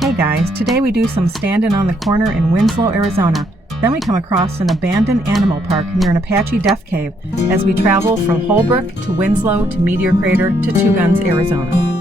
Hey guys, today we do some standing on the corner in Winslow, Arizona. Then we come across an abandoned animal park near an Apache death cave as we travel from Holbrook to Winslow to Meteor Crater to Two Guns, Arizona.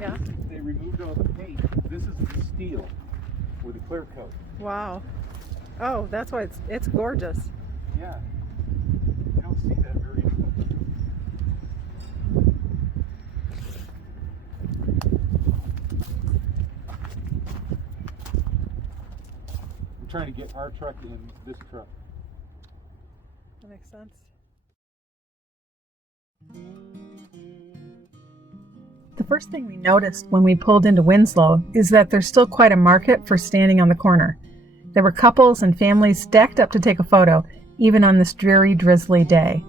Yeah. They removed all the paint. This is the steel with a clear coat. Wow. Oh, that's why it's gorgeous. Yeah. You don't see that very often. I'm trying to get our truck in this truck. That makes sense. The first thing we noticed when we pulled into Winslow is that there's still quite a market for standing on the corner. There were couples and families stacked up to take a photo, even on this dreary, drizzly day.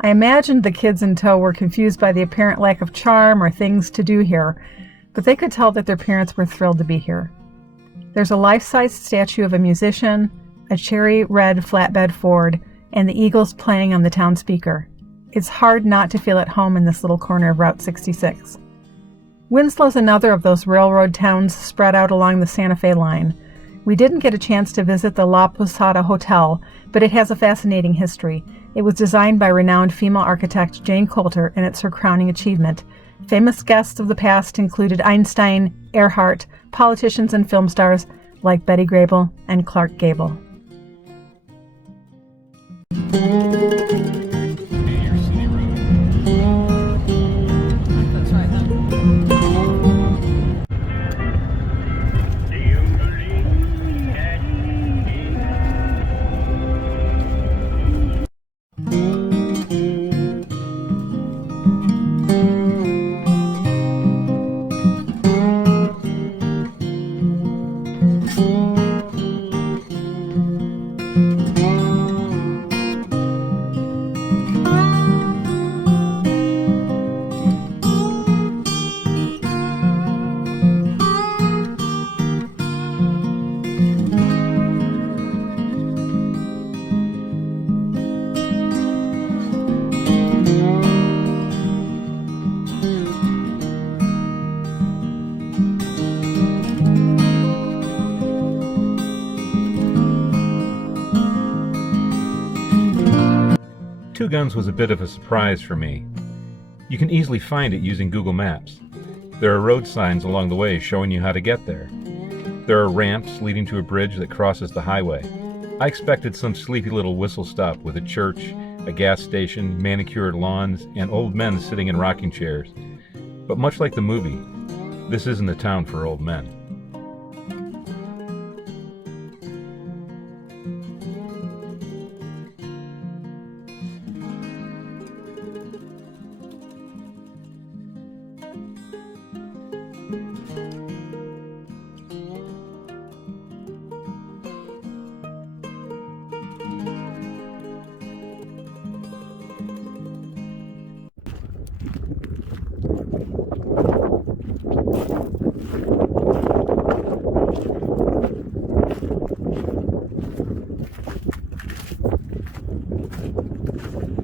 I imagined the kids in tow were confused by the apparent lack of charm or things to do here, but they could tell that their parents were thrilled to be here. There's a life-size statue of a musician, a cherry red flatbed Ford, and the Eagles playing on the town speaker. It's hard not to feel at home in this little corner of Route 66. Winslow's another of those railroad towns spread out along the Santa Fe line. We didn't get a chance to visit the La Posada Hotel, but it has a fascinating history. It was designed by renowned female architect Jane Coulter, and it's her crowning achievement. Famous guests of the past included Einstein, Earhart, politicians and film stars like Betty Grable and Clark Gable. Two Guns was a bit of a surprise for me. You can easily find it using Google Maps. There are road signs along the way showing you how to get there. There are ramps leading to a bridge that crosses the highway. I expected some sleepy little whistle stop with a church, a gas station, manicured lawns, and old men sitting in rocking chairs. But much like the movie, this isn't a town for old men.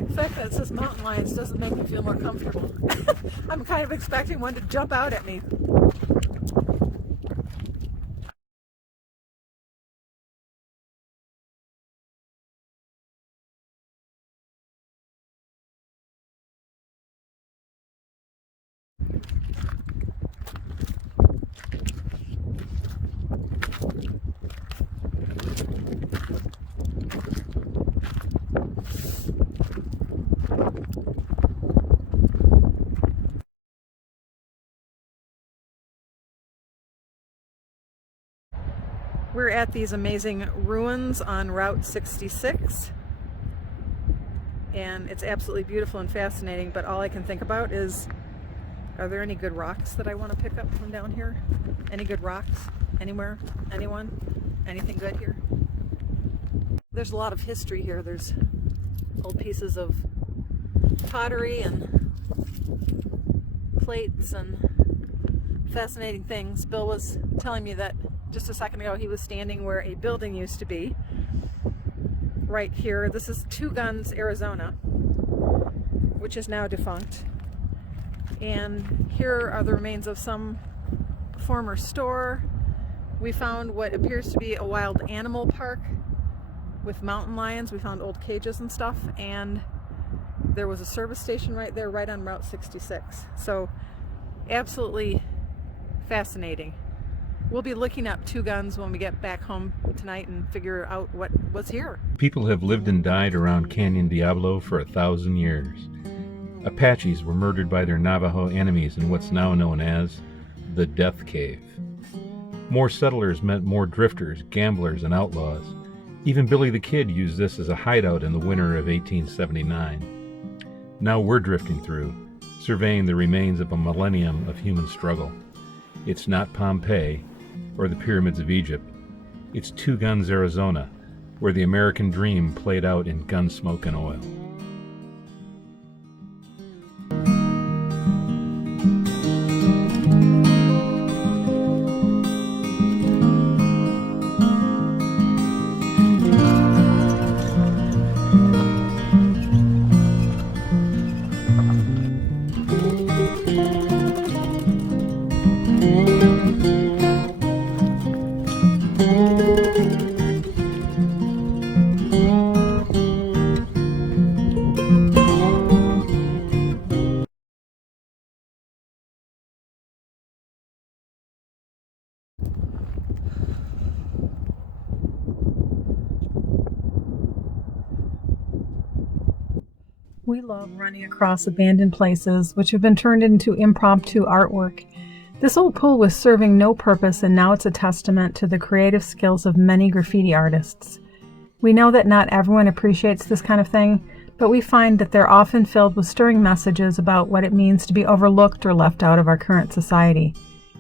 The fact that it says mountain lions doesn't make me feel more comfortable. I'm kind of expecting one to jump out at me. We're at these amazing ruins on Route 66, and it's absolutely beautiful and fascinating, but all I can think about is, are there any good rocks that I want to pick up from down here? Any good rocks? Anywhere? Anyone? Anything good here? There's a lot of history here. There's old pieces of pottery and plates and fascinating things. Bill was telling me that just a second ago he was standing where a building used to be. Right here. This is Two Guns, Arizona, which is now defunct. And here are the remains of some former store. We found what appears to be a wild animal park with mountain lions. We found old cages and stuff, and there was a service station right there, right on Route 66. So absolutely fascinating. We'll be looking up Two Guns when we get back home tonight and figure out what was here. People have lived and died around Canyon Diablo for 1,000 years. Apaches were murdered by their Navajo enemies in what's now known as the Death Cave. More settlers meant more drifters, gamblers, and outlaws. Even Billy the Kid used this as a hideout in the winter of 1879. Now we're drifting through, surveying the remains of a millennium of human struggle. It's not Pompeii or the pyramids of Egypt. It's Two Guns, Arizona, where the American dream played out in gun smoke and oil. We love running across abandoned places which have been turned into impromptu artwork. This old pool was serving no purpose, and now it's a testament to the creative skills of many graffiti artists. We know that not everyone appreciates this kind of thing, but we find that they're often filled with stirring messages about what it means to be overlooked or left out of our current society.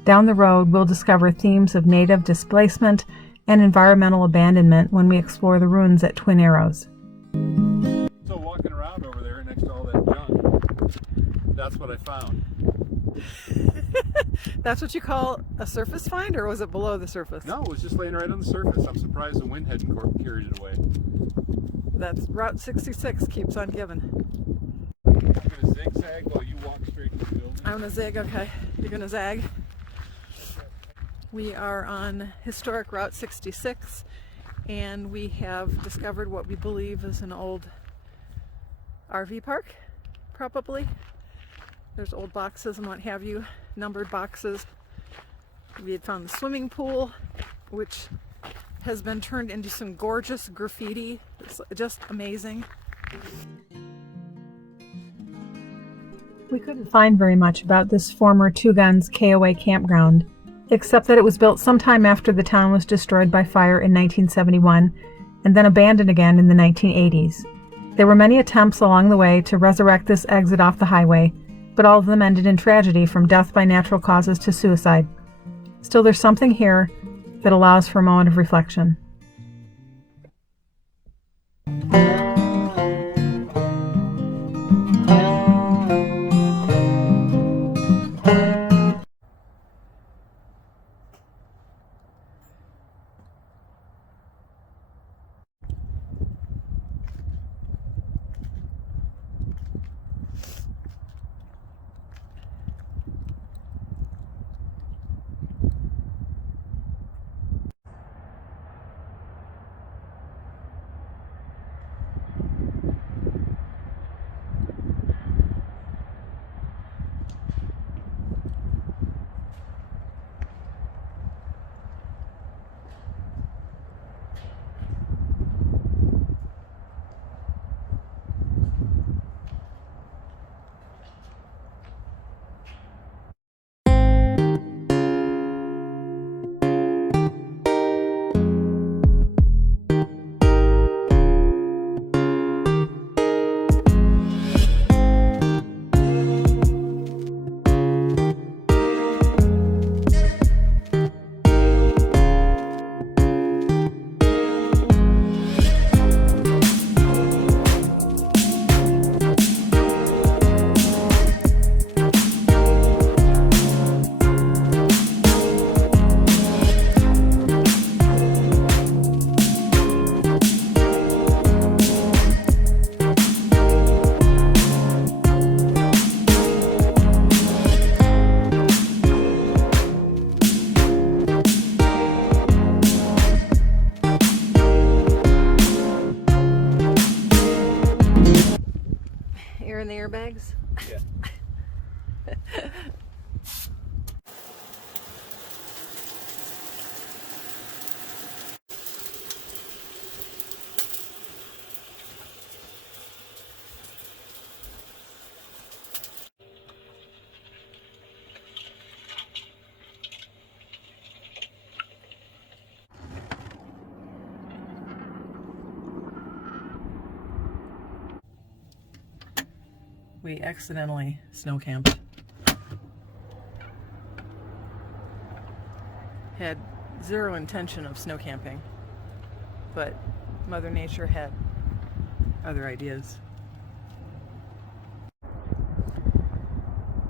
Down the road, we'll discover themes of native displacement and environmental abandonment when we explore the ruins at Twin Arrows. So walking around over there next to all that junk, that's what I found. That's what you call a surface find, or was it below the surface? No, it was just laying right on the surface. I'm surprised the wind hadn't carried it away. That's Route 66 keeps on giving. I'm going to zigzag while you walk straight to the building. I'm going to zig, okay. You're going to zag. We are on historic Route 66, and we have discovered what we believe is an old RV park, probably. There's old boxes and what have you, numbered boxes. We had found the swimming pool, which has been turned into some gorgeous graffiti. It's just amazing. We couldn't find very much about this former Two Guns KOA campground, except that it was built sometime after the town was destroyed by fire in 1971 and then abandoned again in the 1980s. There were many attempts along the way to resurrect this exit off the highway, but all of them ended in tragedy, from death by natural causes to suicide. Still, there's something here that allows for a moment of reflection. in the airbags? Yeah. We accidentally snow camped. Had zero intention of snow camping, but Mother Nature had other ideas.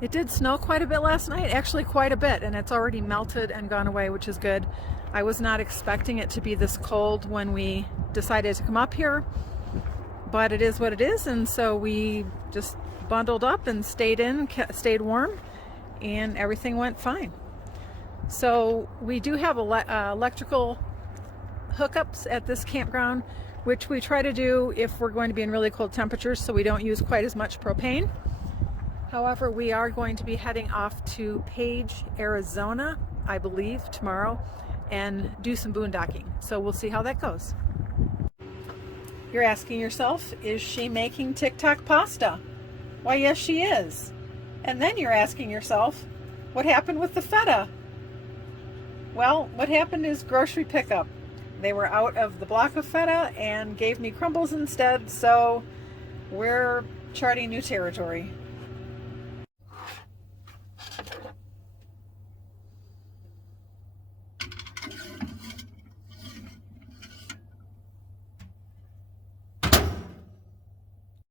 It did snow quite a bit last night, actually quite a bit, and it's already melted and gone away, which is good. I was not expecting it to be this cold when we decided to come up here, but it is what it is, and so we just bundled up and stayed warm, and everything went fine. So we do have electrical hookups at this campground, which we try to do if we're going to be in really cold temperatures, so we don't use quite as much propane. However, we are going to be heading off to Page, Arizona, I believe, tomorrow, and do some boondocking. So we'll see how that goes. You're asking yourself, is she making TikTok pasta? Why, yes, she is. And then you're asking yourself, what happened with the feta? Well, what happened is grocery pickup. They were out of the block of feta and gave me crumbles instead, so we're charting new territory.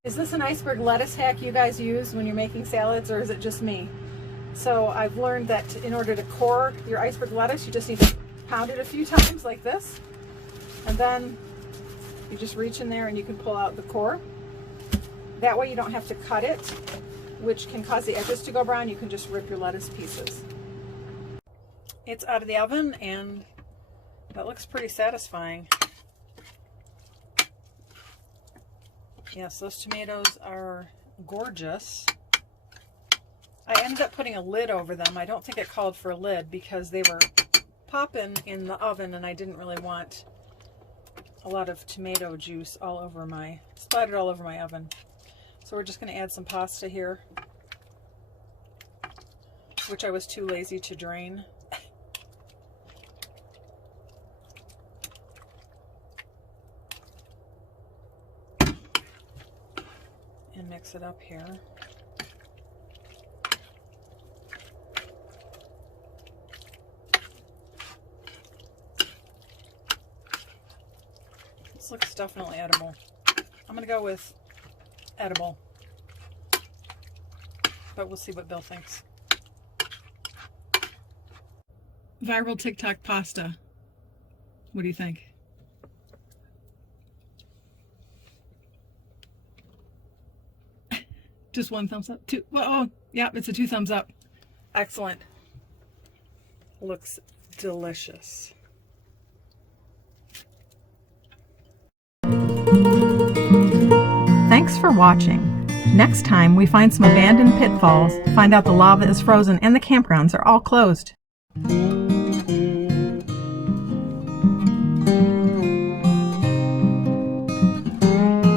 Is this an iceberg lettuce hack you guys use when you're making salads, or is it just me? So I've learned that in order to core your iceberg lettuce, you just need to pound it a few times like this, and then you just reach in there and you can pull out the core. That way you don't have to cut it, which can cause the edges to go brown. You can just rip your lettuce pieces. It's out of the oven, and that looks pretty satisfying. Yes, those tomatoes are gorgeous. I ended up putting a lid over them. I don't think it called for a lid because they were popping in the oven, and I didn't really want a lot of tomato juice splattered all over my oven. So we're just going to add some pasta here, which I was too lazy to drain. And mix it up here. This looks definitely edible. I'm gonna go with edible, but we'll see what Bill thinks. Viral TikTok pasta. What do you think? Just one thumbs up? Two? Well, oh, yeah, it's a 2 thumbs up. Excellent. Looks delicious. Thanks for watching. Next time we find some abandoned pitfalls, find out the lava is frozen and the campgrounds are all closed.